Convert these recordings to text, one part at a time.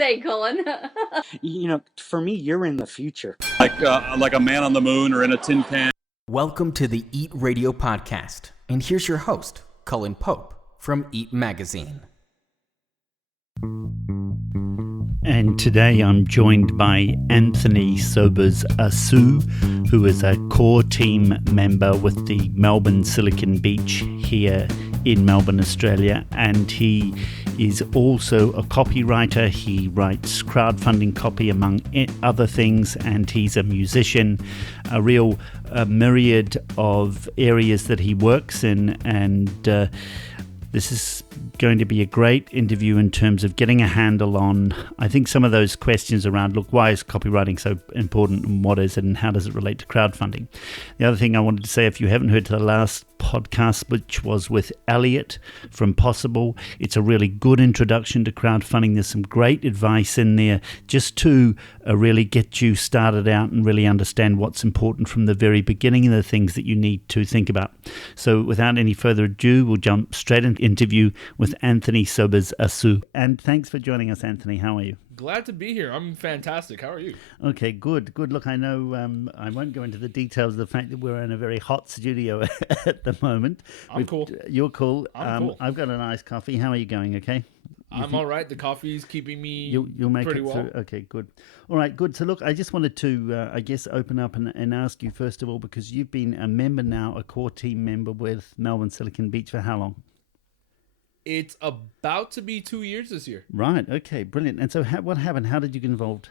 say, Cullen. For me, you're in the future. Like a man on the moon or in a tin can. Welcome to the Eat Radio Podcast, and here's your host, Cullen Pope from Eat Magazine. And today I'm joined by Anthony Sobers-Asu, who is a core team member with the Melbourne Silicon Beach here in Melbourne, Australia, and he is also a copywriter. He writes crowdfunding copy among other things, and he's a musician, a real myriad of areas that he works in, and this is going to be a great interview in terms of getting a handle on, I think, some of those questions around, look, why is copywriting so important and what is it and how does it relate to crowdfunding? The other thing I wanted to say, if you haven't heard the last podcast, which was with Elliot from Possible, it's a really good introduction to crowdfunding. There's some great advice in there just to really get you started out and really understand what's important from the very beginning and the things that you need to think about. So without any further ado, we'll jump straight into interview with Anthony Sobers-Asu. And thanks for joining us, Anthony. How are you? Glad to be here. I'm fantastic. How are you? Okay, good. Look, I know I won't go into the details of the fact that we're in a very hot studio at the moment. I'm cool. You're cool. I'm cool. I've got a nice coffee. How are you going? Okay? I'm all right. The coffee's keeping me You'll make pretty it well. through. Okay, good. All right, good. So look, I just wanted to, open up and ask you, first of all, because you've been a member now, a core team member with Melbourne Silicon Beach for how long? It's about to be 2 years this year. Right. Okay. Brilliant. And so, what happened? How did you get involved?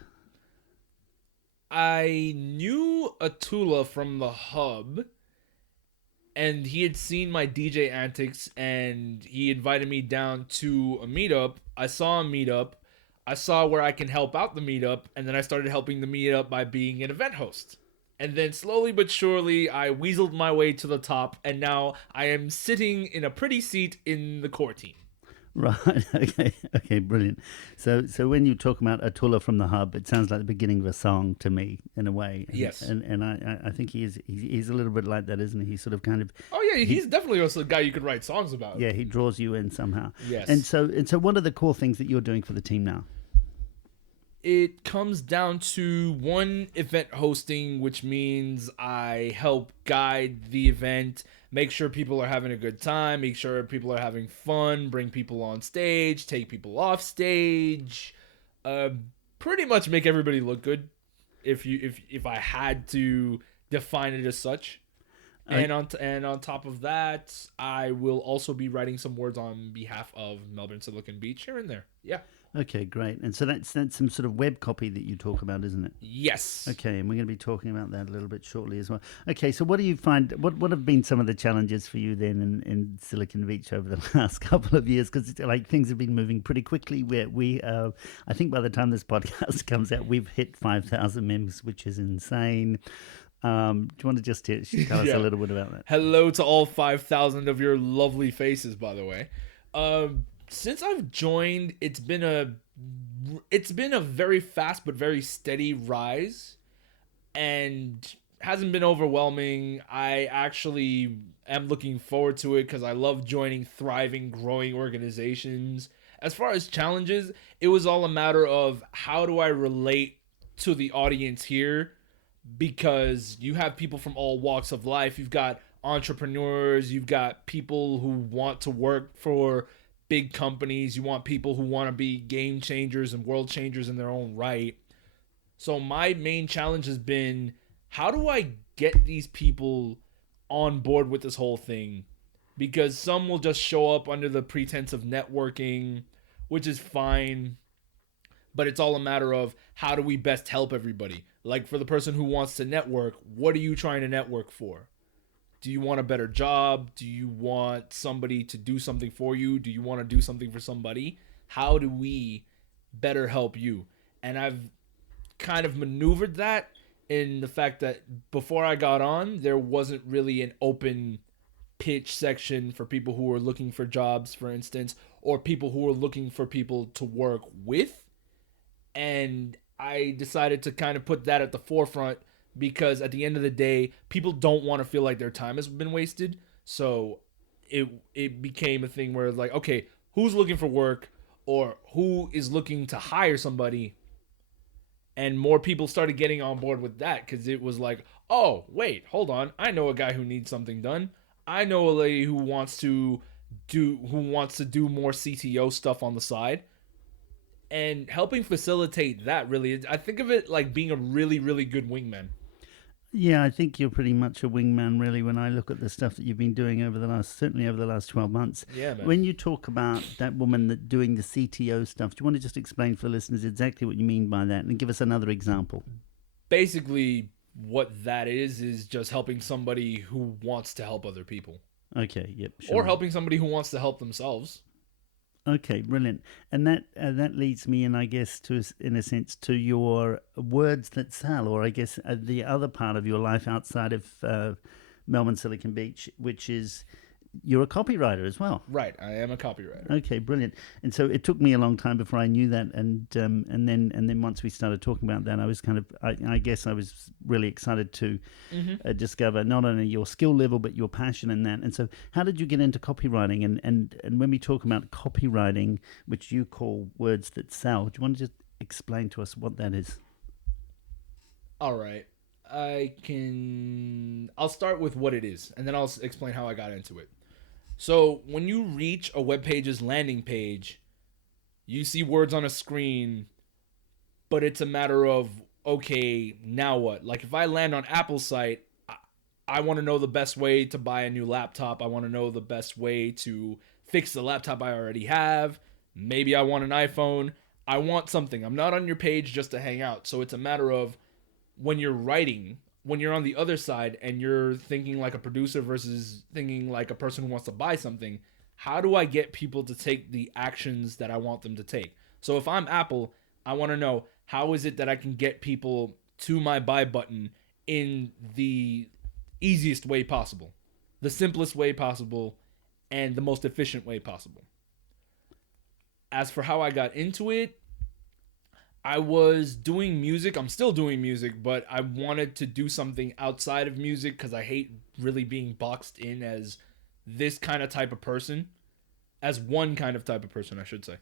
I knew Atula from the hub, and he had seen my DJ antics, and he invited me down to a meetup. I saw a meetup. I saw where I can help out the meetup, and then I started helping the meetup by being an event host. And then slowly but surely, I weaseled my way to the top, and now I am sitting in a pretty seat in the core team. Right. Okay. Brilliant. So when you talk about Atula from the hub, it sounds like the beginning of a song to me, in a way. Yes. And I think he's a little bit like that, isn't he? He's sort of kind of. Oh yeah, he's definitely also a guy you could write songs about. Yeah, he draws you in somehow. Yes. And so what are the core things that you're doing for the team now? It comes down to one, event hosting, which means I help guide the event, make sure people are having a good time, make sure people are having fun, bring people on stage, take people off stage, pretty much make everybody look good. If I had to define it as such. And on top of that, I will also be writing some words on behalf of Melbourne Silicon Beach here and there. Yeah. Okay, great. And so that's some sort of web copy that you talk about, isn't it? Yes. Okay, and we're going to be talking about that a little bit shortly as well. Okay, so what do you find, what have been some of the challenges for you then in Silicon Beach over the last couple of years? Because like things have been moving pretty quickly. We I think by the time this podcast comes out, we've hit 5,000 members, which is insane. Do you want to just tell us a little bit about that? Hello to all 5,000 of your lovely faces, by the way. Since I've joined, it's been a very fast but very steady rise, and hasn't been overwhelming. I actually am looking forward to it because I love joining thriving, growing organizations. As far as challenges, it was all a matter of how do I relate to the audience here, because you have people from all walks of life. You've got entrepreneurs, you've got people who want to work for big companies, you want people who want to be game changers and world changers in their own right. So my main challenge has been, how do I get these people on board with this whole thing? Because some will just show up under the pretense of networking, which is fine, but it's all a matter of how do we best help everybody? Like for the person who wants to network, what are you trying to network for? Do you want a better job? Do you want somebody to do something for you? Do you want to do something for somebody? How do we better help you? And I've kind of maneuvered that in the fact that before I got on, there wasn't really an open pitch section for people who were looking for jobs, for instance, or people who were looking for people to work with. And I decided to kind of put that at the forefront, because at the end of the day, people don't want to feel like their time has been wasted. So it became a thing where like, okay, who's looking for work, or who is looking to hire somebody. And more people started getting on board with that because it was like, oh, wait, hold on. I know a guy who needs something done. I know a lady who wants to do more CTO stuff on the side. And helping facilitate that, really, I think of it like being a really, really good wingman. Yeah, I think you're pretty much a wingman, really, when I look at the stuff that you've been doing certainly over the last 12 months. Yeah, man. When you talk about that woman doing the CTO stuff, do you want to just explain for the listeners exactly what you mean by that and give us another example? Basically, what that is just helping somebody who wants to help other people. Okay, yep, sure. Or helping somebody who wants to help themselves. Okay, brilliant. And that leads me in, I guess, in a sense, to your words that sell, or I guess the other part of your life outside of Melbourne Silicon Beach, which is you're a copywriter as well. Right, I am a copywriter. Okay, brilliant. And so it took me a long time before I knew that, and then once we started talking about that, I was I guess I was really excited to discover not only your skill level but your passion in that. And so, how did you get into copywriting? And when we talk about copywriting, which you call words that sell, do you want to just explain to us what that is? All right, I'll start with what it is, and then I'll explain how I got into it. So when you reach a web page's landing page, you see words on a screen, but it's a matter of, okay, now what? Like if I land on Apple's site, I want to know the best way to buy a new laptop. I want to know the best way to fix the laptop I already have. Maybe I want an iPhone. I want something. I'm not on your page just to hang out. So it's a matter of when you're writing, when you're on the other side and you're thinking like a producer versus thinking like a person who wants to buy something, how do I get people to take the actions that I want them to take? So if I'm Apple, I want to know how is it that I can get people to my buy button in the easiest way possible, the simplest way possible, and the most efficient way possible. As for how I got into it, I was doing music. I'm still doing music, but I wanted to do something outside of music because I hate really being boxed in as this kind of type of person, as one kind of type of person, I should say.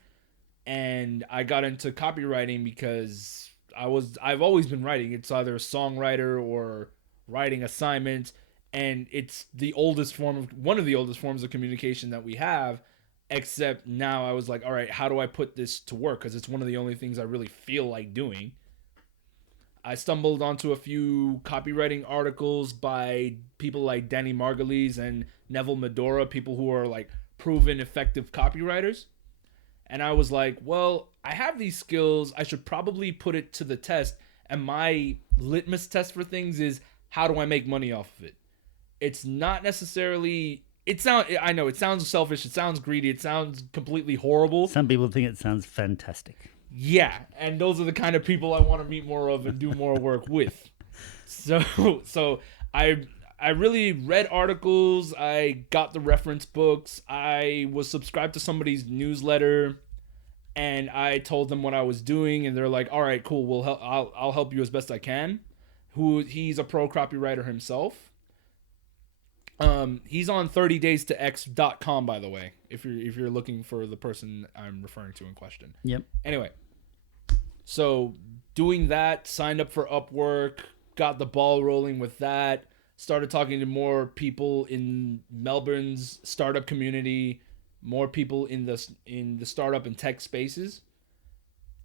And I got into copywriting because I've always been writing. It's either a songwriter or writing assignments, and it's one of the oldest forms of communication that we have. Except now I was like, all right, how do I put this to work? Because it's one of the only things I really feel like doing. I stumbled onto a few copywriting articles by people like Danny Margulies and Neville Medora, people who are like proven effective copywriters. And I was like, well, I have these skills. I should probably put it to the test. And my litmus test for things is, how do I make money off of it? It's not necessarily... I know it sounds selfish, it sounds greedy, it sounds completely horrible. Some people think it sounds fantastic. Yeah, and those are the kind of people I want to meet more of and do more work with. So I really read articles, I got the reference books, I was subscribed to somebody's newsletter, and I told them what I was doing, and they're like, "All right, cool, I'll help you as best I can." He's a pro copywriter himself. He's on 30daystox.com, by the way, if you're looking for the person I'm referring to in question. Yep. Anyway, so doing that, signed up for Upwork, got the ball rolling with that, started talking to more people in Melbourne's startup community, more people in the startup and tech spaces,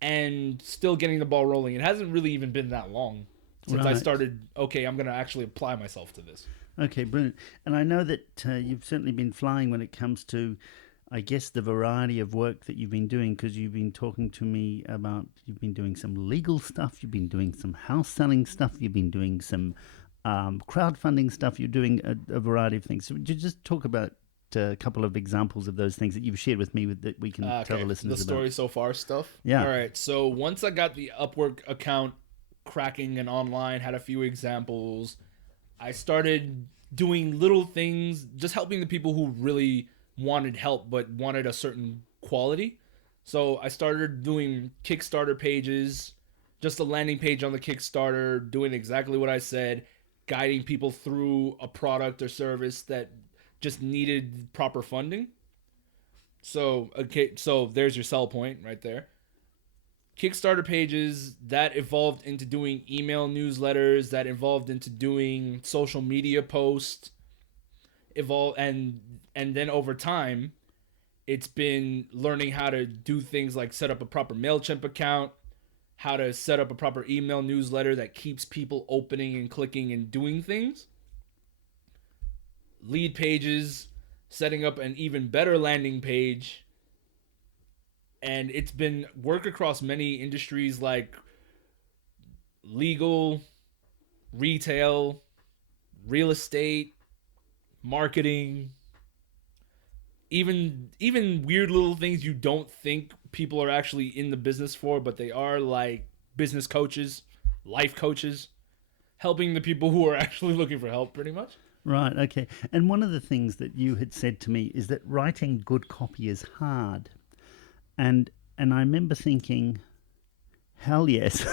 and still getting the ball rolling. It hasn't really even been that long since I started, okay, I'm going to actually apply myself to this. Okay, brilliant. And I know that you've certainly been flying when it comes to, I guess, the variety of work that you've been doing, because you've been talking to me about, you've been doing some legal stuff, you've been doing some house selling stuff, you've been doing some crowdfunding stuff, you're doing a variety of things. So would you just talk about a couple of examples of those things that you've shared with me that we can tell the listeners about? The story so far stuff? Yeah. All right, so once I got the Upwork account cracking and online, had a few examples, I started doing little things, just helping the people who really wanted help but wanted a certain quality. So I started doing Kickstarter pages, just a landing page on the Kickstarter, doing exactly what I said, guiding people through a product or service that just needed proper funding. So okay, so there's your sell point right there. Kickstarter pages that evolved into doing email newsletters, that evolved into doing social media posts, evolve and then over time, it's been learning how to do things like set up a proper MailChimp account, how to set up a proper email newsletter that keeps people opening and clicking and doing things. Leadpages, setting up an even better landing page. And it's been work across many industries like legal, retail, real estate, marketing, even weird little things you don't think people are actually in the business for, but they are, like business coaches, life coaches, helping the people who are actually looking for help, pretty much. Right, okay. And one of the things that you had said to me is that writing good copy is hard. And I remember thinking, hell yes.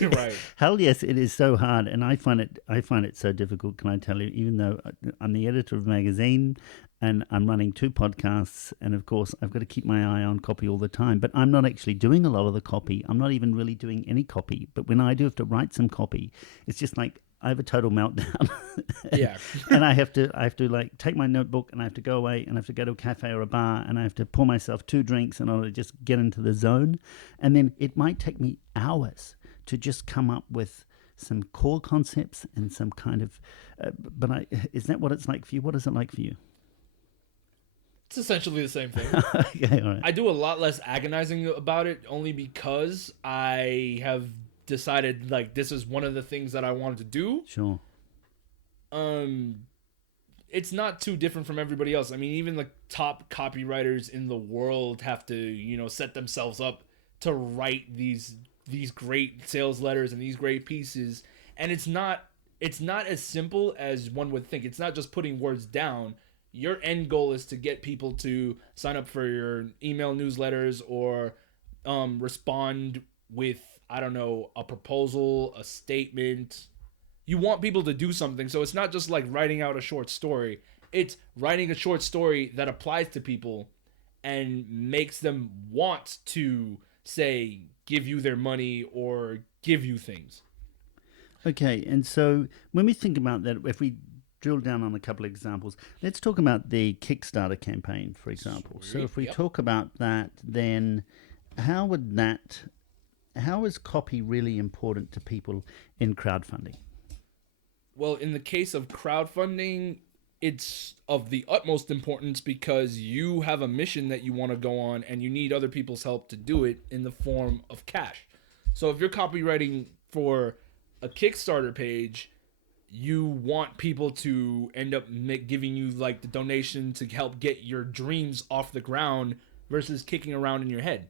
Right. Hell yes, it is so hard, and I find it so difficult, can I tell you, even though I'm the editor of a magazine and I'm running 2 podcasts, and of course I've got to keep my eye on copy all the time, but I'm not actually doing a lot of the copy. I'm not even really doing any copy, but when I do have to write some copy, it's just like I have a total meltdown. Yeah. And I have to like take my notebook, and I have to go away, and I have to go to a cafe or a bar, and I have to pour myself 2 drinks in order to just get into the zone. And then it might take me hours to just come up with some core concepts and some kind of is that what it's like for you? What is it like for you? It's essentially the same thing. Okay, all right. I do a lot less agonizing about it only because I have decided like this is one of the things that I wanted to do. Sure. It's not too different from everybody else. I mean, even the top copywriters in the world have to, set themselves up to write these great sales letters and these great pieces. And it's not as simple as one would think. It's not just putting words down. Your end goal is to get people to sign up for your email newsletters or respond with, I don't know, a proposal, a statement. You want people to do something. So it's not just like writing out a short story. It's writing a short story that applies to people and makes them want to, say, give you their money or give you things. Okay, and so when we think about that, if we drill down on a couple of examples, let's talk about the Kickstarter campaign, for example. Sweet, So if we yep. talk about that, then how is copy really important to people in crowdfunding? Well, in the case of crowdfunding, it's of the utmost importance because you have a mission that you want to go on and you need other people's help to do it in the form of cash. So if you're copywriting for a Kickstarter page, you want people to end up giving you like the donation to help get your dreams off the ground versus kicking around in your head.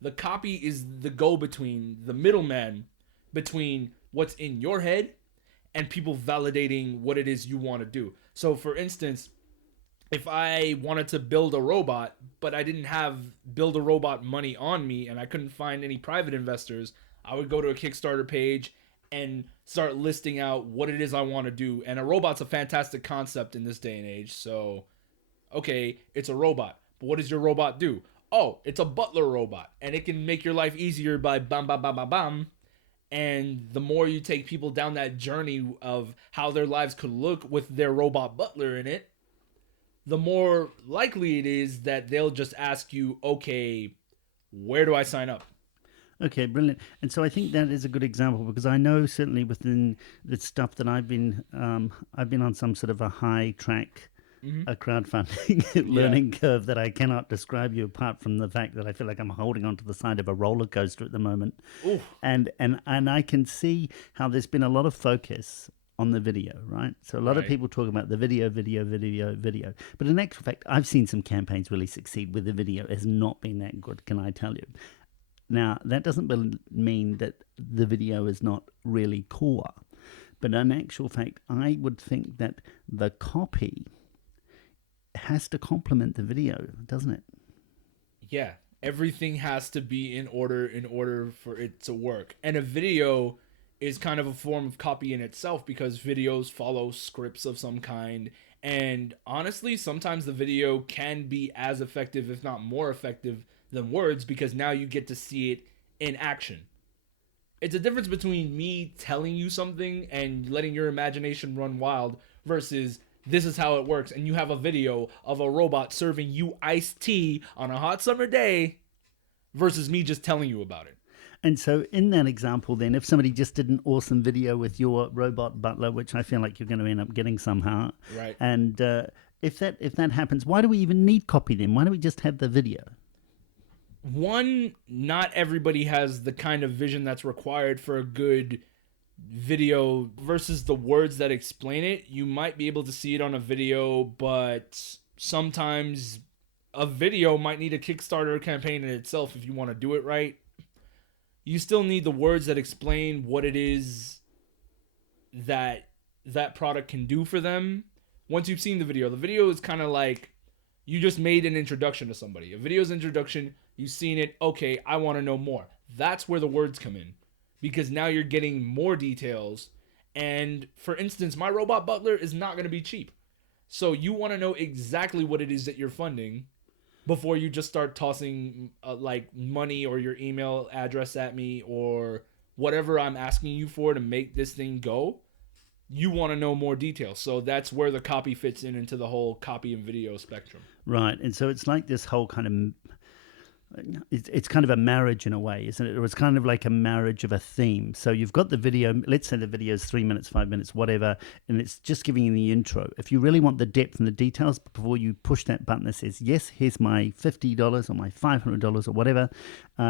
The copy is the go-between, the middleman between what's in your head and people validating what it is you want to do. So for instance, if I wanted to build a robot, but I didn't have build a robot money on me and I couldn't find any private investors, I would go to a Kickstarter page and start listing out what it is I want to do. And a robot's a fantastic concept in this day and age. So, okay, it's a robot. But what does your robot do? Oh, it's a butler robot. And it can make your life easier by bam, bam, bam, bam, bam. And the more you take people down that journey of how their lives could look with their robot butler in it, the more likely it is that they'll just ask you, okay, where do I sign up? Okay, brilliant. And so I think that is a good example because I know certainly within the stuff that I've been on some sort of a high track, a crowdfunding learning curve that I cannot describe you apart from the fact that I feel like I'm holding onto the side of a roller coaster at the moment. Oof. And I can see how there's been a lot of focus on the video, right? So a lot of Right. people talk about the video. But in actual fact, I've seen some campaigns really succeed with the video. It has not been that good, can I tell you? Now, that doesn't mean that the video is not really core. But in actual fact, I would think that the copy has to complement the video, doesn't it? Yeah, everything has to be in order for it to work. And a video is kind of a form of copy in itself because videos follow scripts of some kind And honestly, sometimes the video can be as effective, if not more effective, than words, because now you get to see it in action. It's a difference between me telling you something and letting your imagination run wild versus this is how it works, and you have a video of a robot serving you iced tea on a hot summer day versus me just telling you about it. And so in that example then, if somebody just did an awesome video with your robot butler, which I feel like you're going to end up getting somehow, Right. and if that happens, why do we even need copy then? Why don't we just have the video? One, not everybody has the kind of vision that's required for a good video versus the words that explain it. You might be able to see it on a video, but sometimes a video might need a Kickstarter campaign in itself if you want to do it right. You still need the words that explain what it is that that product can do for them. Once you've seen the video is kind of like you just made an introduction to somebody. A video's introduction, you've seen it, okay, I want to know more. That's where the words come in, because now you're getting more details. And for instance, my robot butler is not going to be cheap. So you want to know exactly what it is that you're funding before you just start tossing like money or your email address at me or whatever I'm asking you for to make this thing go. You want to know more details. So that's where the copy fits into the whole copy and video spectrum. Right. And so it's like this whole kind of, it's kind of a marriage in a way, isn't it? Or it's kind of like a marriage of a theme. So you've got the video, let's say the video is 3 minutes, 5 minutes, whatever, and it's just giving you the intro. If you really want the depth and the details before you push that button that says, yes, here's my $50 or my $500 or whatever,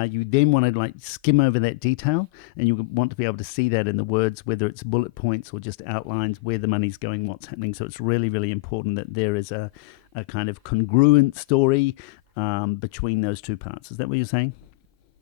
you then want to like skim over that detail, and you want to be able to see that in the words, whether it's bullet points or just outlines, where the money's going, what's happening. So it's really, really important that there is a kind of congruent story between those two parts. Is that what you're saying?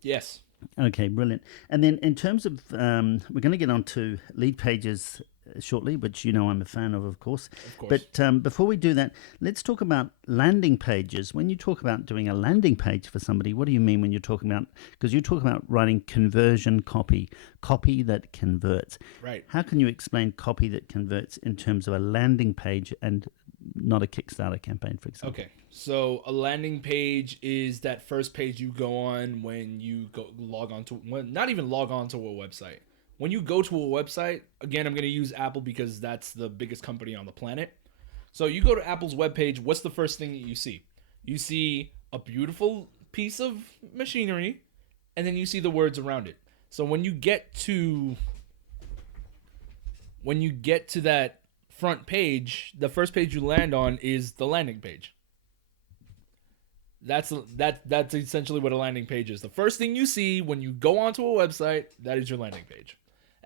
Yes. Okay, brilliant. And then in terms of, we're going to get on to Leadpages shortly, which you know I'm a fan of course. Of course. But before we do that, let's talk about landing pages. When you talk about doing a landing page for somebody, what do you mean when you're talking about, because you talk about writing conversion copy that converts. Right. How can you explain copy that converts in terms of a landing page and not a Kickstarter campaign, for example? Okay, so a landing page is that first page you go on when you not even log on to a website. When you go to a website, again, I'm going to use Apple because that's the biggest company on the planet. So you go to Apple's webpage, what's the first thing that you see? You see a beautiful piece of machinery, and then you see the words around it. So when you get to that front page, the first page you land on is the landing page. That's essentially what a landing page is. The first thing you see when you go onto a website, that is your landing page.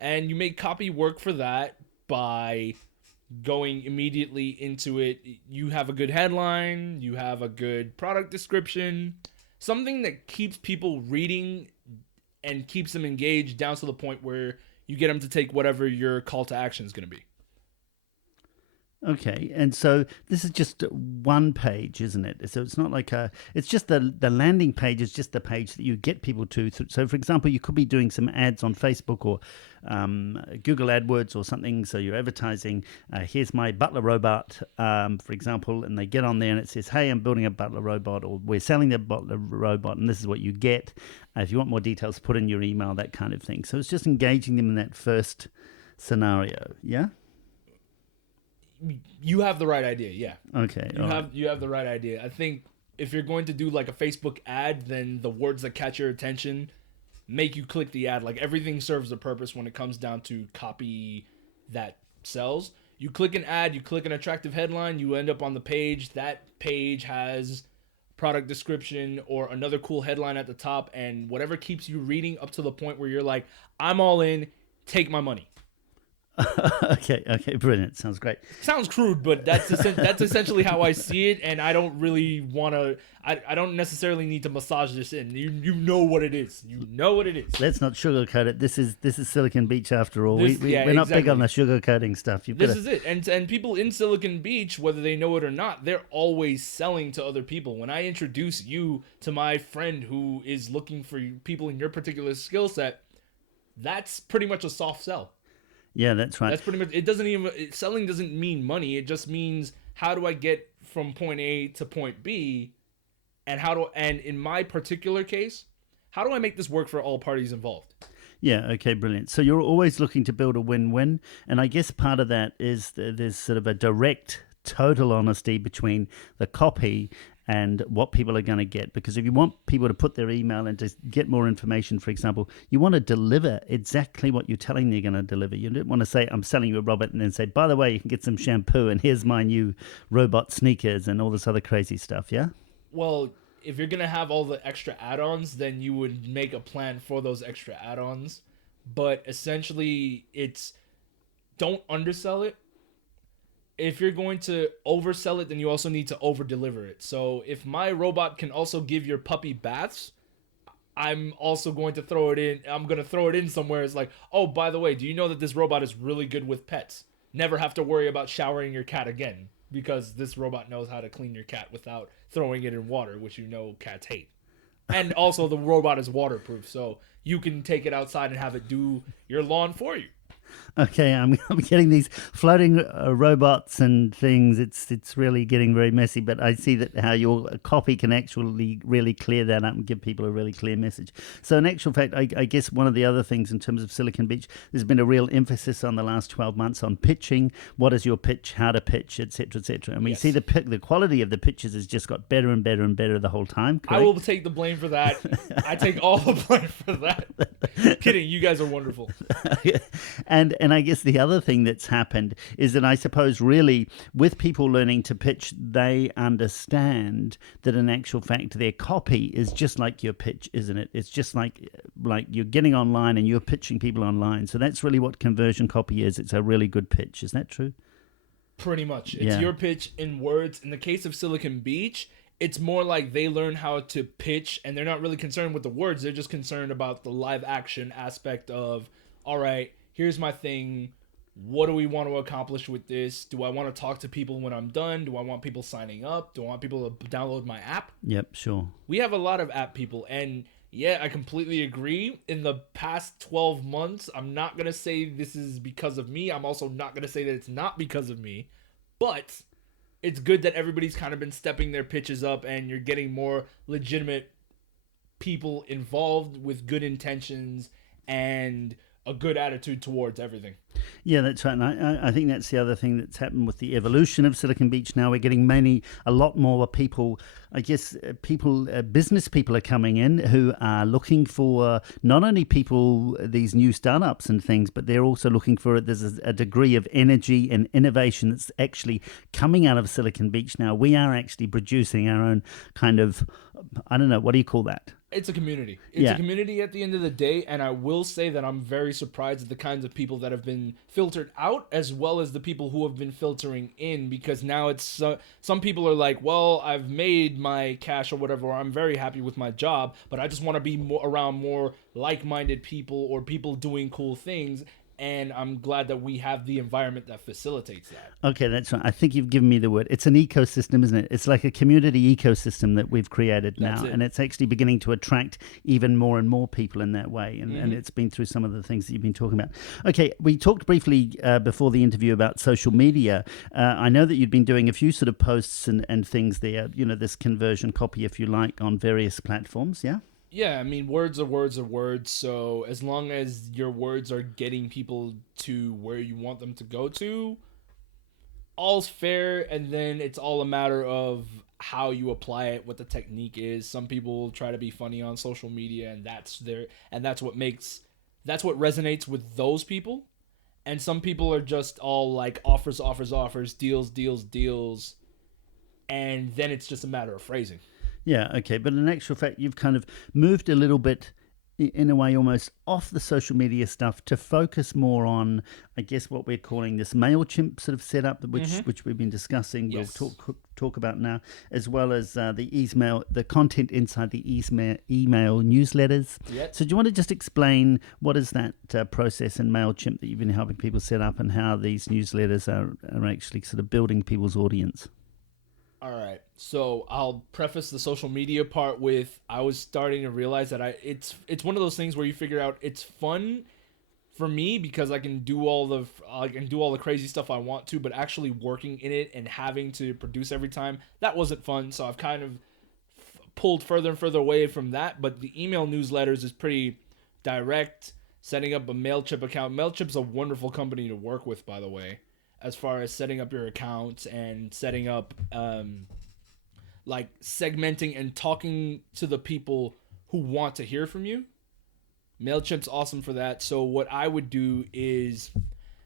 And you make copy work for that by going immediately into it. You have a good headline, you have a good product description, something that keeps people reading and keeps them engaged down to the point where you get them to take whatever your call to action is going to be. Okay, and so this is just one page, isn't it? So it's not like it's just the landing page is just the page that you get people to. So for example, you could be doing some ads on Facebook or Google AdWords or something. So you're advertising, here's my butler robot, for example, and they get on there and it says, hey, I'm building a butler robot, or we're selling the butler robot and this is what you get. If you want more details, put in your email, that kind of thing. So it's just engaging them in that first scenario, yeah? You have the right idea, yeah. Okay. You have the right idea. I think if you're going to do like a Facebook ad, then the words that catch your attention make you click the ad. Like everything serves a purpose when it comes down to copy that sells. You click an ad, you click an attractive headline, you end up on the page. That page has product description or another cool headline at the top, and whatever keeps you reading up to the point where you're like, I'm all in, take my money. Okay, brilliant. Sounds great. Sounds crude, but that's essentially how I see it, and I don't really want to. I don't necessarily need to massage this in. You know what it is. You know what it is. Let's not sugarcoat it. This is Silicon Beach after all. We're not big on the sugarcoating stuff. This is it. And people in Silicon Beach, whether they know it or not, they're always selling to other people. When I introduce you to my friend who is looking for people in your particular skill set, that's pretty much a soft sell. Yeah, that's right. That's pretty much it. Selling doesn't mean money. It just means how do I get from point A to point B, and and in my particular case, how do I make this work for all parties involved? Yeah, okay, brilliant. So you're always looking to build a win-win, and I guess part of that is there's sort of a direct, total honesty between the copy and what people are going to get. Because if you want people to put their email and to get more information, for example, you want to deliver exactly what you're telling them you're going to deliver. You don't want to say, I'm selling you a robot, and then say, by the way, you can get some shampoo, and here's my new robot sneakers and all this other crazy stuff, yeah? Well, if you're gonna have all the extra add-ons, then you would make a plan for those extra add-ons. But essentially, it's don't undersell it. If you're going to oversell it, then you also need to over-deliver it. So if my robot can also give your puppy baths, I'm also going to throw it in. I'm going to throw it in somewhere. It's like, oh, by the way, do you know that this robot is really good with pets? Never have to worry about showering your cat again, because this robot knows how to clean your cat without throwing it in water, which you know cats hate. And also the robot is waterproof, so you can take it outside and have it do your lawn for you. Okay, I'm getting these floating robots and things. It's really getting very messy, but I see that how your copy can actually really clear that up and give people a really clear message. So in actual fact, I guess one of the other things in terms of Silicon Beach, there's been a real emphasis on the last 12 months on pitching. What is your pitch? How to pitch, etc., etc. And we see the quality of the pitches has just got better and better and better the whole time. Correct? I will take the blame for that. I take all the blame for that. Kidding, you guys are wonderful. And I guess the other thing that's happened is that I suppose really with people learning to pitch, they understand that in actual fact their copy is just like your pitch, isn't it? It's just like you're getting online and you're pitching people online. So that's really what conversion copy is. It's a really good pitch. Is that true? Pretty much. It's your pitch in words. In the case of Silicon Beach, it's more like they learn how to pitch, and they're not really concerned with the words. They're just concerned about the live action aspect of, all right, here's my thing. What do we want to accomplish with this? Do I want to talk to people when I'm done? Do I want people signing up? Do I want people to download my app? Yep, sure. We have a lot of app people, and yeah, I completely agree. In the past 12 months, I'm not going to say this is because of me. I'm also not going to say that it's not because of me. But it's good that everybody's kind of been stepping their pitches up, and you're getting more legitimate people involved with good intentions and a good attitude towards everything. Yeah, that's right. And I think that's the other thing that's happened with the evolution of Silicon Beach. Now we're getting a lot more people, I guess, business people are coming in who are looking for not only people, these new startups and things, but they're also looking for there's a degree of energy and innovation that's actually coming out of Silicon Beach now. We are actually producing our own kind of, I don't know, what do you call that? It's a community. It's a community at the end of the day, and I will say that I'm very surprised at the kinds of people that have been filtered out, as well as the people who have been filtering in, because now it's some people are like, well, I've made my cash or whatever, or I'm very happy with my job, but I just want to be around more like-minded people or people doing cool things. And I'm glad that we have the environment that facilitates that. Okay, that's right. I think you've given me the word. It's an ecosystem, isn't it? It's like a community ecosystem that we've created now. And it's actually beginning to attract even more and more people in that way. And it's been through some of the things that you've been talking about. Okay, we talked briefly before the interview about social media. I know that you've been doing a few sort of posts and things there, this conversion copy, if you like, on various platforms, yeah? Yeah, I mean, words are words are words. So as long as your words are getting people to where you want them to go to, all's fair. And then it's all a matter of how you apply it, what the technique is. Some people try to be funny on social media, and that's what resonates with those people. And some people are just all like offers, deals. And then it's just a matter of phrasing. Yeah, okay. But in actual fact, you've kind of moved a little bit, in a way, almost off the social media stuff to focus more on, I guess, what we're calling this MailChimp sort of setup, which we've been discussing. Yes. We'll talk about now, as well as the content inside the email newsletters. Yep. So do you want to just explain what is that process in MailChimp that you've been helping people set up, and how these newsletters are actually sort of building people's audience? All right, so I'll preface the social media part with I was starting to realize that it's one of those things where you figure out it's fun for me, because I can do all the crazy stuff I want to, but actually working in it and having to produce every time, that wasn't fun. So I've kind of pulled further and further away from that. But the email newsletters is pretty direct. Setting up a MailChimp account. MailChimp's a wonderful company to work with, by the way, as far as setting up your accounts and setting up like segmenting and talking to the people who want to hear from you. MailChimp's awesome for that. So what I would do is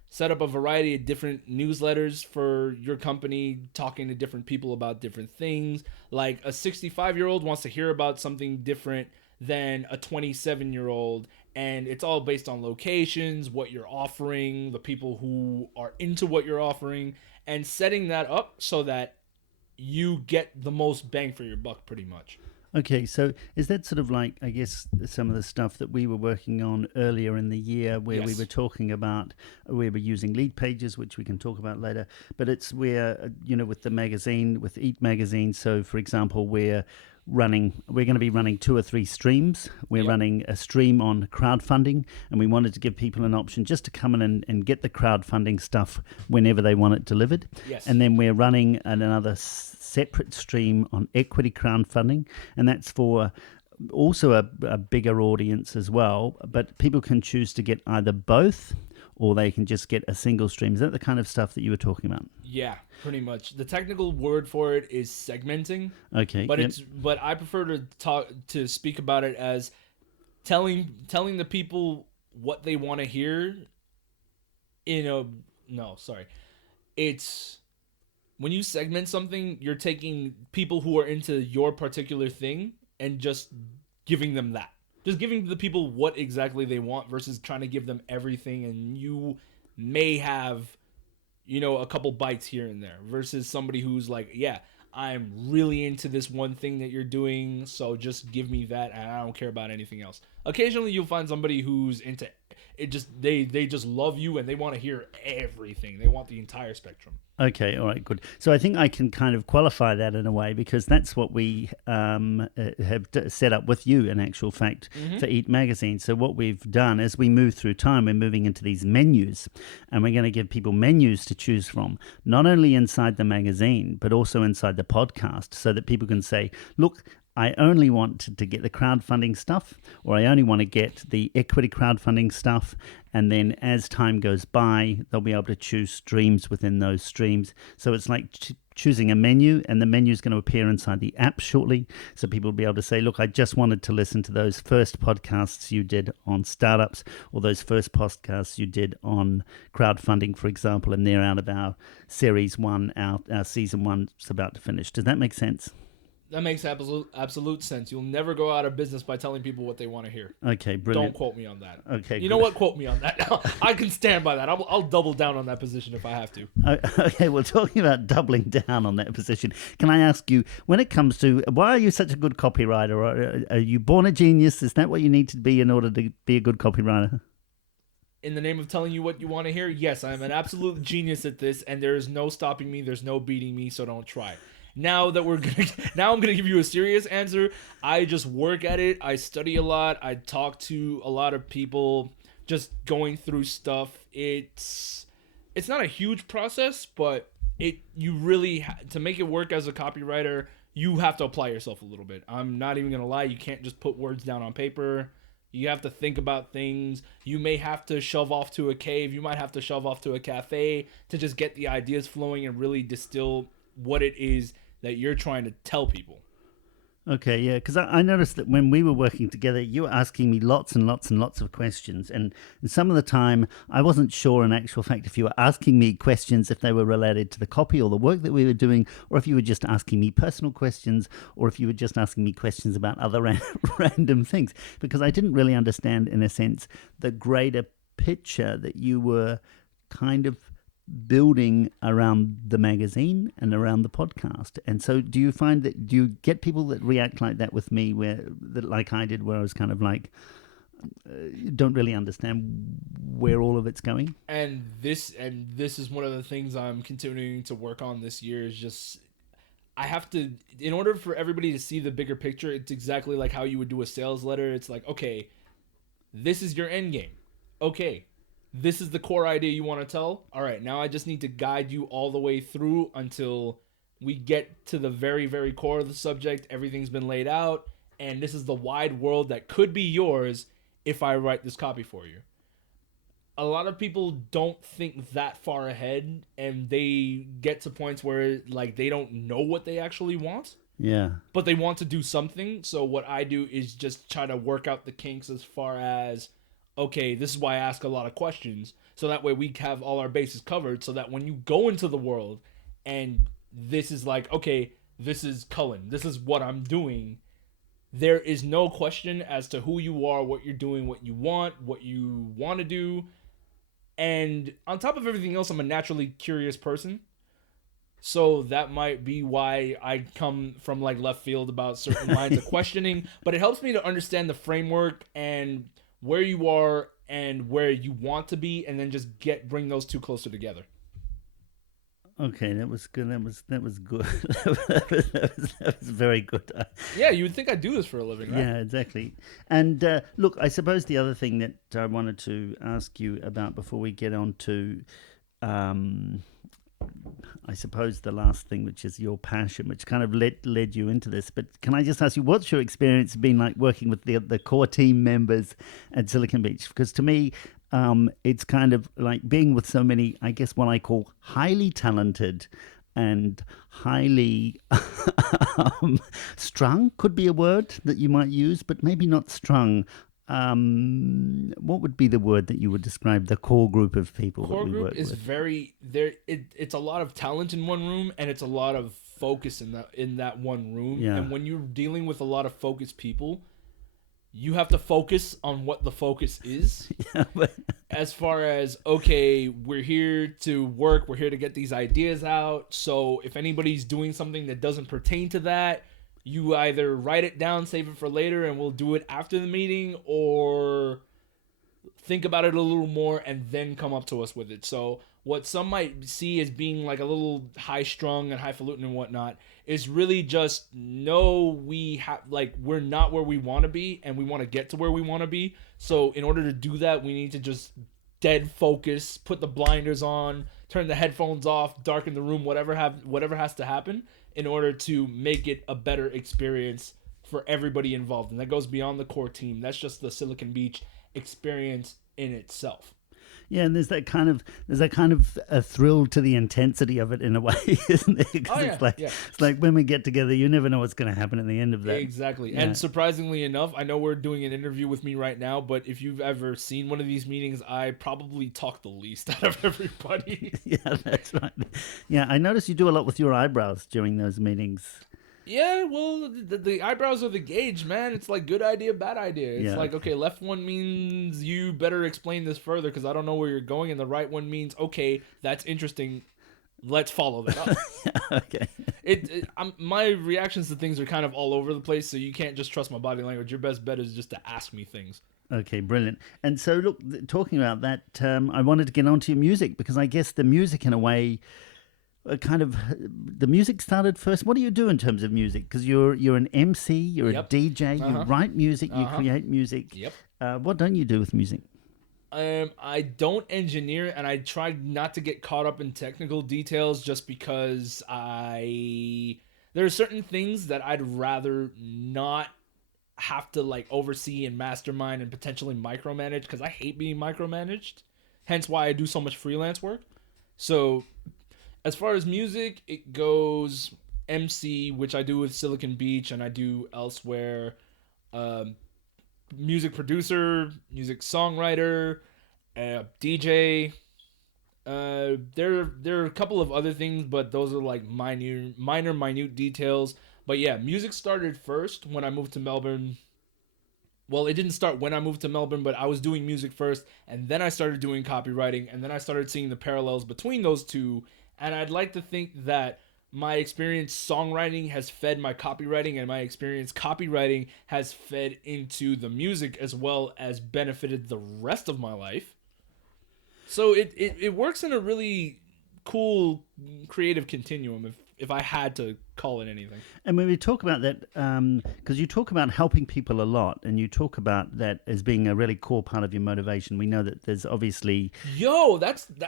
set up a variety of different newsletters for your company, talking to different people about different things. Like a 65-year-old wants to hear about something different than a 27-year-old, and it's all based on locations, what you're offering, the people who are into what you're offering, and setting that up so that you get the most bang for your buck, pretty much. Okay, so is that sort of like, I guess, some of the stuff that we were working on earlier in the year where we were talking about, we were using Leadpages, which we can talk about later, but it's where, with the magazine, with Eat Magazine, so for example, we're going to be running 2 or 3 streams. We're running a stream on crowdfunding, and we wanted to give people an option just to come in and get the crowdfunding stuff whenever they want it delivered. Yes. And then we're running another separate stream on equity crowdfunding, and that's for also a bigger audience as well, but people can choose to get either both or they can just get a single stream. Is that the kind of stuff that you were talking about? Yeah, pretty much. The technical word for it is segmenting. Okay. But I prefer to speak about it as telling the people what they want to hear It's when you segment something, you're taking people who are into your particular thing and just giving them that. Just giving the people what exactly they want versus trying to give them everything, and you may have, a couple bites here and there versus somebody who's like, yeah, I'm really into this one thing that you're doing, so just give me that and I don't care about anything else. Occasionally you'll find somebody who's into it, just they just love you and they want to hear everything. They want the entire spectrum. Okay, all right, good. So I think I can kind of qualify that in a way because that's what we have set up with you, in actual fact, for Eat Magazine. So what we've done as we move through time, we're moving into these menus, and we're going to give people menus to choose from, not only inside the magazine, but also inside the podcast, so that people can say, look, I only want to get the crowdfunding stuff, or I only want to get the equity crowdfunding stuff. And then as time goes by, they'll be able to choose streams within those streams. So it's like choosing a menu, and the menu is going to appear inside the app shortly. So people will be able to say, look, I just wanted to listen to those first podcasts you did on startups, or those first podcasts you did on crowdfunding, for example, and they're out of our series 1, our season 1 is about to finish. Does that make sense? That makes absolute sense. You'll never go out of business by telling people what they want to hear. Okay, brilliant. Don't quote me on that. Okay, you know what? Quote me on that. I can stand by that. I'll double down on that position if I have to. Okay, well, talking about doubling down on that position, can I ask you, when it comes to, why are you such a good copywriter? Are you born a genius? Is that what you need to be in order to be a good copywriter? In the name of telling you what you want to hear, yes, I'm an absolute genius at this, and there is no stopping me. There's no beating me, so don't try. Now I'm gonna give you a serious answer. I just work at it. I study a lot. I talk to a lot of people, just going through stuff. It's not a huge process, but you really to make it work as a copywriter, you have to apply yourself a little bit. I'm not even gonna lie. You can't just put words down on paper. You have to think about things. You may have to shove off to a cave. You might have to shove off to a cafe to just get the ideas flowing and really distill what it is that you're trying to tell people. Okay, yeah, because I noticed that when we were working together, you were asking me lots and lots and lots of questions, and some of the time I wasn't sure in actual fact if you were asking me questions if they were related to the copy or the work that we were doing, or if you were just asking me personal questions, or if you were just asking me questions about other random things, because I didn't really understand, in a sense, the greater picture that you were kind of building around the magazine and around the podcast. And so do you get people that react like that with me, like I did, where I was kind of like, don't really understand where all of it's going? And this is one of the things I'm continuing to work on this year, is just I have to, in order for everybody to see the bigger picture, it's exactly like how you would do a sales letter. It's like, okay, this is your end game. Okay, this is the core idea you want to tell. All right, now I just need to guide you all the way through until we get to the very, very core of the subject. Everything's been laid out, and this is the wide world that could be yours if I write this copy for you. A lot of people don't think that far ahead, and they get to points where like they don't know what they actually want. Yeah. But they want to do something. So what I do is just try to work out the kinks as far as, okay, this is why I ask a lot of questions. So that way we have all our bases covered. So that when you go into the world and this is like, okay, this is Cullen, this is what I'm doing, there is no question as to who you are, what you're doing, what you want to do. And on top of everything else, I'm a naturally curious person. So that might be why I come from like left field about certain lines of questioning. But it helps me to understand the framework and where you are and where you want to be, and then just bring those two closer together. Okay, that was good. That was good. that was very good. Yeah, you would think I do this for a living, right? Yeah, exactly. And look, I suppose the other thing that I wanted to ask you about before we get on to, I suppose the last thing, which is your passion, which kind of led you into this. But can I just ask you, what's your experience been like working with the core team members at Silicon Beach? Because to me, it's kind of like being with so many, I guess, what I call highly talented and highly strung, could be a word that you might use, but maybe not strung. What would be the word that you would describe the core group of people core that we group work is with? very there. It's a lot of talent in one room, and it's a lot of focus in that one room. Yeah. And when you're dealing with a lot of focused people, you have to focus on what the focus is. Yeah, but As far as, okay, we're here to work, we're here to get these ideas out. So if anybody's doing something that doesn't pertain to that, you either write it down, save it for later, and we'll do it after the meeting, or think about it a little more and then come up to us with it. So what some might see as being like a little high strung and highfalutin and whatnot is really just, no, we're not where we want to be, and we want to get to where we want to be. So in order to do that, we need to just dead focus, put the blinders on, turn the headphones off, darken the room, whatever has to happen in order to make it a better experience for everybody involved. And that goes beyond the core team. That's just the Silicon Beach experience in itself. yeah, and there's that kind of a thrill to the intensity of it in a way, isn't there? 'Cause it's like when we get together, you never know what's going to happen at the end of that. Exactly. Yeah. And surprisingly enough, I know we're doing an interview with me right now, but if you've ever seen one of these meetings, I probably talk the least out of everybody. Yeah, that's right. Yeah, I notice you do a lot with your eyebrows during those meetings. Yeah, well, the eyebrows are the gauge, man. It's like good idea, bad idea. It's Yeah. like, okay, left one means you better explain this further because I don't know where you're going, and the right one means, okay, that's interesting. Let's follow that up. Okay. My reactions to things are kind of all over the place, so you can't just trust my body language. Your best bet is just to ask me things. Okay, brilliant. And so, look, talking about that, I wanted to get onto your music because I guess the music, in a way, the music started first. What do you do in terms of music? Because you're an MC, you're Yep. a DJ, you write music, you Uh-huh. create music. Yep. What don't you do with music? I don't engineer, and I try not to get caught up in technical details just because there are certain things that I'd rather not have to like oversee and mastermind and potentially micromanage because I hate being micromanaged. Hence why I do so much freelance work. So as far as music, it goes MC, which I do with Silicon Beach and I do elsewhere. Music producer, music songwriter, DJ. There are a couple of other things, but those are like minute details. But yeah, music started first when I moved to Melbourne. Well, it didn't start when I moved to Melbourne, but I was doing music first, and then I started doing copywriting, and then I started seeing the parallels between those two. And I'd like to think that my experience songwriting has fed my copywriting, and my experience copywriting has fed into the music as well as benefited the rest of my life. So it works in a really cool creative continuum if I had to call it anything. And when we talk about that, because you talk about helping people a lot, and you talk about that as being a really core part of your motivation, we know that there's obviously... Yo,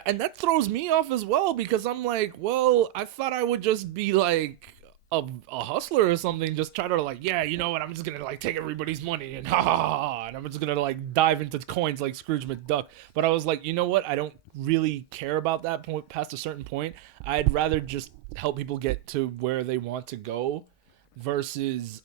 and that throws me off as well, because I'm like, well, I thought I would just be like a hustler or something, just try to like, yeah, you know what, I'm just gonna like take everybody's money and ha ha ha, and I'm just gonna like dive into coins like Scrooge McDuck. But I was like, you know what, I don't really care about that point past a certain point. I'd rather just help people get to where they want to go versus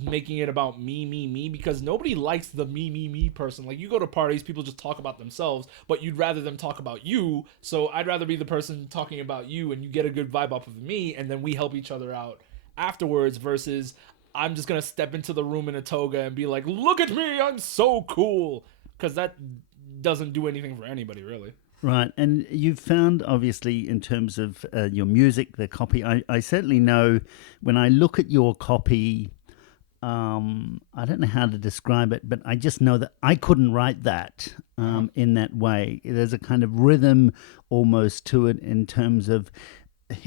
making it about me, because nobody likes the me person. Like, you go to parties, people just talk about themselves, but you'd rather them talk about you. So I'd rather be the person talking about you, and you get a good vibe off of me, and then we help each other out afterwards, versus I'm just gonna step into the room in a toga and be like, look at me, I'm so cool, because that doesn't do anything for anybody, really. Right, and you've found, obviously, in terms of your music, the copy, I certainly know when I look at your copy, I don't know how to describe it, but I just know that I couldn't write that in that way. There's a kind of rhythm almost to it, in terms of,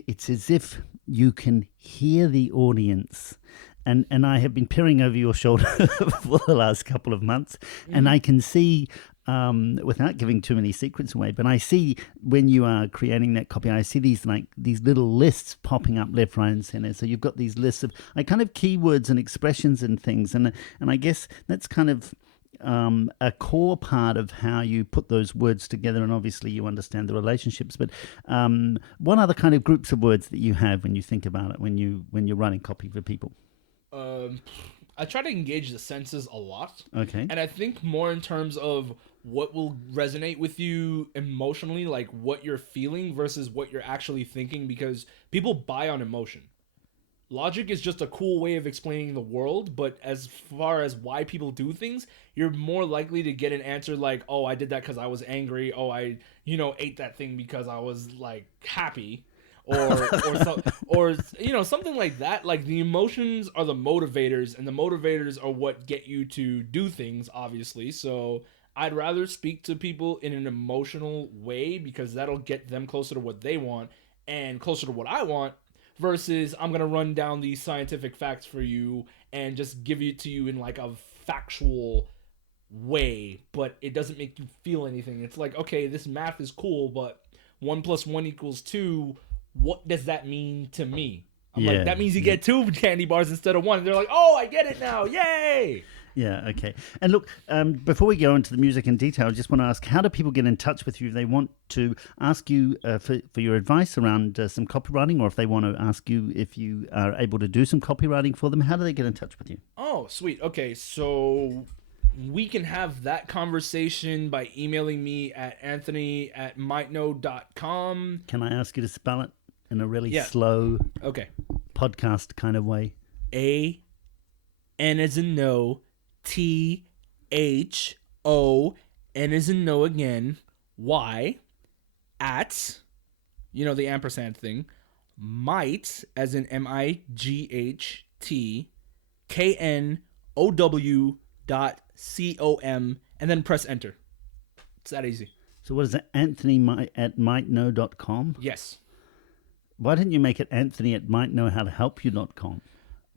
it's as if you can hear the audience. And I have been peering over your shoulder for the last couple of months, and I can see... without giving too many secrets away, but I see when you are creating that copy, I see these little lists popping up left, right, and center. So you've got these lists of kind of keywords and expressions and things, and I guess that's kind of a core part of how you put those words together. And obviously you understand the relationships. But what other kind of groups of words that you have when you think about it when you're writing copy for people? I try to engage the senses a lot. Okay. And I think more in terms of what will resonate with you emotionally, like what you're feeling versus what you're actually thinking, because people buy on emotion. Logic is just a cool way of explaining the world, but as far as why people do things, you're more likely to get an answer like, oh, I did that because I was angry. Oh, I, ate that thing because I was like happy. or something like that. Like, the emotions are the motivators, and the motivators are what get you to do things, obviously. So I'd rather speak to people in an emotional way, because that'll get them closer to what they want and closer to what I want, versus I'm gonna run down these scientific facts for you and just give it to you in like a factual way, but it doesn't make you feel anything. It's like, okay, this math is cool, but 1 + 1 = 2. What does that mean to me? I'm like, that means you get 2 candy bars instead of 1. And they're like, oh, I get it now. Yay! Yeah, okay. And look, before we go into the music in detail, I just want to ask, how do people get in touch with you if they want to ask you for your advice around some copywriting, or if they want to ask you if you are able to do some copywriting for them? How do they get in touch with you? Oh, sweet. Okay, so we can have that conversation by emailing me at anthony@mightknow.com. Can I ask you to spell it in a really Yeah. slow Okay. podcast kind of way? A, N as in no, T, H, O, N as in no again, Y, at, the ampersand thing, might, as in MIGHT, KNOW.com, and then press enter. It's that easy. So what is it, Anthony@mightKnow.com? Yes. Why didn't you make it Anthony@mightKnowHowToHelpYou.com?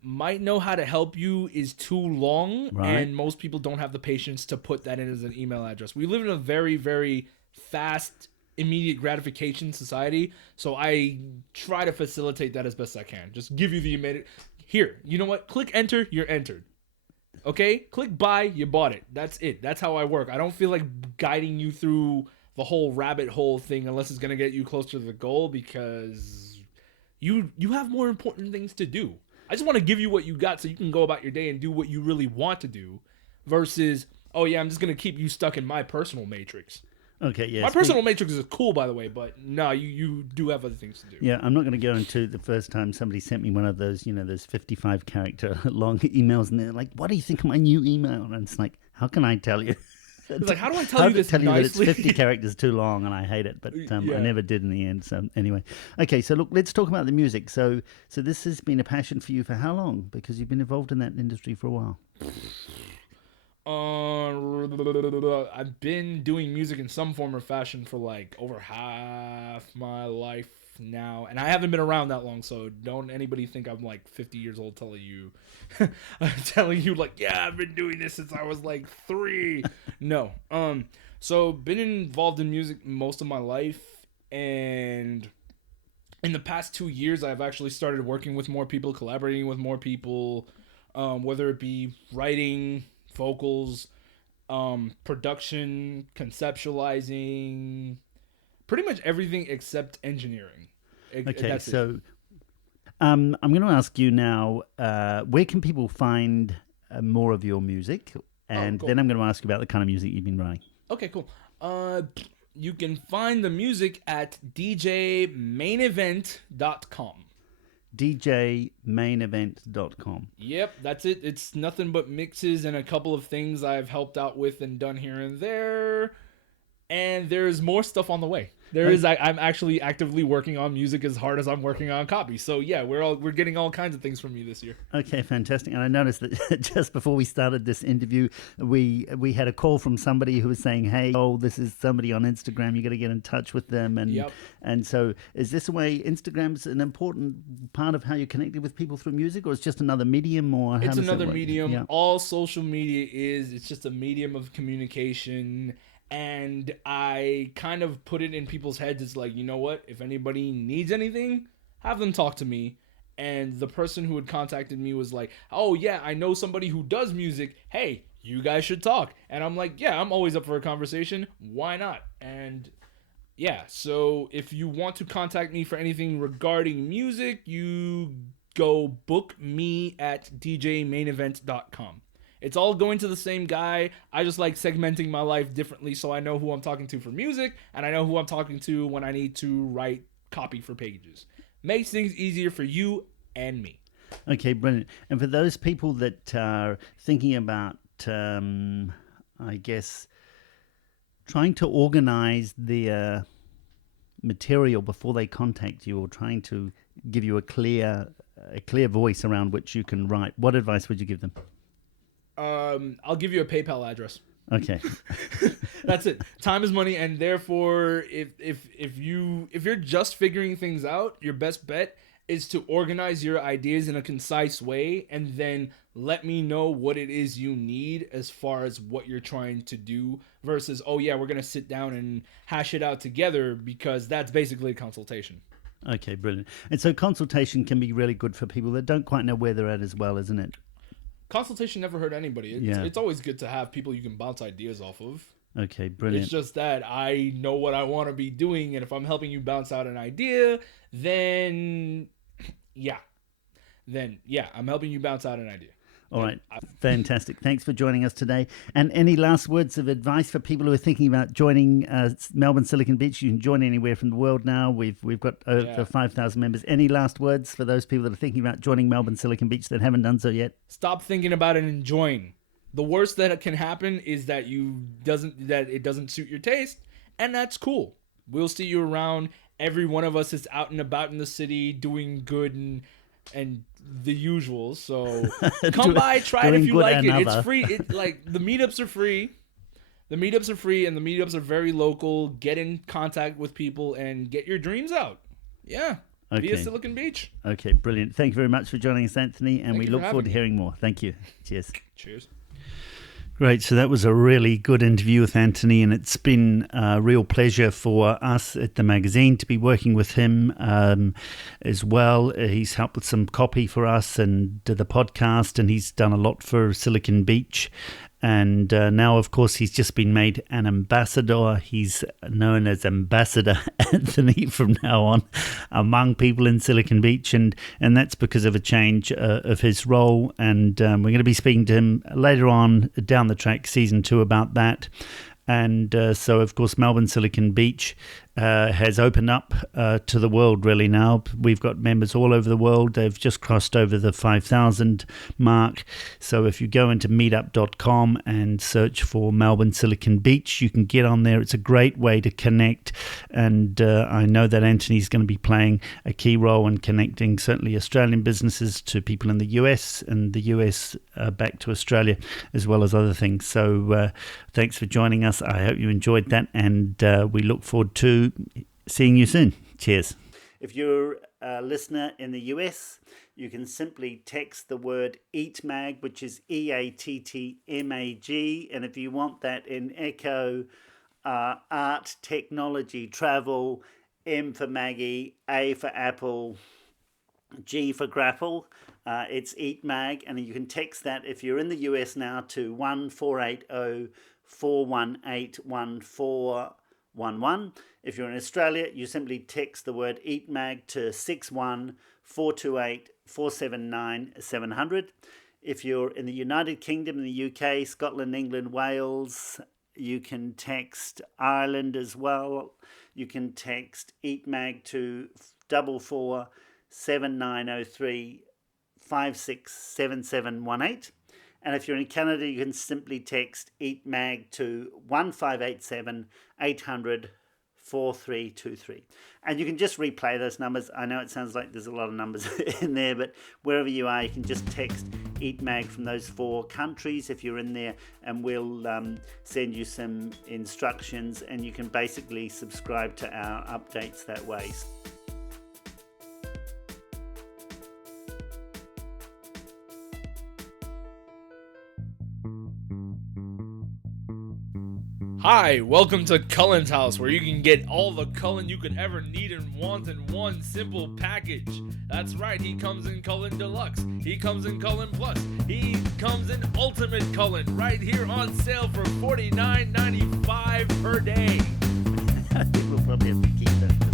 Might Know How to Help You is too long, Right. and most people don't have the patience to put that in as an email address. We live in a very, very fast, immediate gratification society, so I try to facilitate that as best I can. Just give you the immediate... Here, you know what? Click enter, you're entered. Okay? Click buy, you bought it. That's it. That's how I work. I don't feel like guiding you through the whole rabbit hole thing unless it's going to get you closer to the goal, because you have more important things to do. I just want to give you what you got so you can go about your day and do what you really want to do, versus, oh yeah, I'm just going to keep you stuck in my personal matrix. Okay, yeah. My personal matrix is cool, by the way, but no, you do have other things to do. Yeah, I'm not going to go into the first time somebody sent me one of those, those 55 character long emails, and they're like, what do you think of my new email? And it's like, how can I tell you? It's like, how do I tell you this nicely? That it's 50 characters too long, and I hate it, but I never did in the end. So anyway, okay. So look, let's talk about the music. So this has been a passion for you for how long? Because you've been involved in that industry for a while. I've been doing music in some form or fashion for like over half my life. now, and I haven't been around that long, so don't anybody think I'm like 50 years old telling you, like, yeah, I've been doing this since I was like 3. No. So been involved in music most of my life, and in the past 2 years, I've actually started working with more people, collaborating with more people, whether it be writing, vocals, production, conceptualizing, pretty much everything except engineering. Okay, so I'm going to ask you now, where can people find more of your music? And cool. then I'm going to ask you about the kind of music you've been writing. Okay, cool. You can find the music at djmainevent.com. djmainevent.com. Yep, that's it. It's nothing but mixes and a couple of things I've helped out with and done here and there. And there's more stuff on the way. I'm actually actively working on music as hard as I'm working on copy. So yeah, we're getting all kinds of things from you this year. Okay, fantastic. And I noticed that just before we started this interview, we had a call from somebody who was saying, "Hey, this is somebody on Instagram. You got to get in touch with them." And Yep. and so is this a way Instagram's an important part of how you're connecting with people through music, or it's just another medium, or It's another medium. Yeah. All social media it's just a medium of communication. And I kind of put it in people's heads. It's like, you know what? If anybody needs anything, have them talk to me. And the person who had contacted me was like, oh, yeah, I know somebody who does music. Hey, you guys should talk. And I'm like, yeah, I'm always up for a conversation. Why not? And yeah, so if you want to contact me for anything regarding music, you go book me at djmainevent.com. It's all going to the same guy. I just like segmenting my life differently so I know who I'm talking to for music, and I know who I'm talking to when I need to write copy for pages. Makes things easier for you and me. Okay, brilliant. And for those people that are thinking about, I guess, trying to organize the material before they contact you, or trying to give you a clear voice around which you can write, what advice would you give them? I'll give you a PayPal address. Okay. That's it. Time is money, and therefore, if you're just figuring things out, your best bet is to organize your ideas in a concise way, and then let me know what it is you need as far as what you're trying to do, versus, oh yeah, we're gonna sit down and hash it out together, because that's basically a consultation. Okay, brilliant. And so consultation can be really good for people that don't quite know where they're at as well, isn't it? Consultation never hurt anybody. It's always good to have people you can bounce ideas off of. Okay, brilliant. It's just that I know what I want to be doing, and if I'm helping you bounce out an idea, then I'm helping you bounce out an idea. All right, fantastic. Thanks for joining us today. And any last words of advice for people who are thinking about joining Melbourne Silicon Beach? You can join anywhere from the world now. We've got over 5,000 members. Any last words for those people that are thinking about joining Melbourne Silicon Beach that haven't done so yet? Stop thinking about it and join. The worst that can happen is that it doesn't suit your taste, and that's cool. We'll see you around. Every one of us is out and about in the city doing good and the usual. So come by, try it if you like it. It's free. The meetups are free. The meetups are free, and the meetups are very local. Get in contact with people and get your dreams out. Yeah. Okay. Via Silicon Beach. Okay, brilliant. Thank you very much for joining us, Anthony, and we look forward to hearing more. Thank you. Cheers. Cheers. Great. So that was a really good interview with Anthony, and it's been a real pleasure for us at the magazine to be working with him as well. He's helped with some copy for us and the podcast, and he's done a lot for Silicon Beach. And now, of course, he's just been made an ambassador. He's known as Ambassador Anthony from now on among people in Silicon Beach. And that's because of a change of his role. And we're going to be speaking to him later on down the track, season 2, about that. And so, of course, Melbourne Silicon Beach has opened up to the world really now. We've got members all over the world. They've just crossed over the 5,000 mark. So if you go into meetup.com and search for Melbourne Silicon Beach, you can get on there. It's a great way to connect. And I know that Anthony's going to be playing a key role in connecting certainly Australian businesses to people in the US, and the US back to Australia, as well as other things. So thanks for joining us. I hope you enjoyed that, and we look forward to seeing you soon. Cheers. If you're a listener in the US, you can simply text the word EATMAG, which is EATTMAG. And if you want that in Echo, art, technology, travel, M for Maggie, A for Apple, G for Grapple, it's EATMAG, and you can text that if you're in the US now to 1480-418-1411. If you're in Australia, you simply text the word EATMAG to 61-428-479-700. If you're in the United Kingdom, in the UK, Scotland, England, Wales, you can text Ireland as well. You can text EATMAG to 447903-567718. And if you're in Canada, you can simply text EATMAG to 1587-800-4323. And you can just replay those numbers. I know it sounds like there's a lot of numbers in there, but wherever you are, you can just text EATMAG from those 4 countries if you're in there, and we'll send you some instructions, and you can basically subscribe to our updates that way. Hi, welcome to Cullen's house, where you can get all the Cullen you could ever need and want in one simple package. That's right, he comes in Cullen Deluxe, he comes in Cullen Plus, he comes in Ultimate Cullen, right here on sale for $49.95 per day. I think we'll probably have to keep that.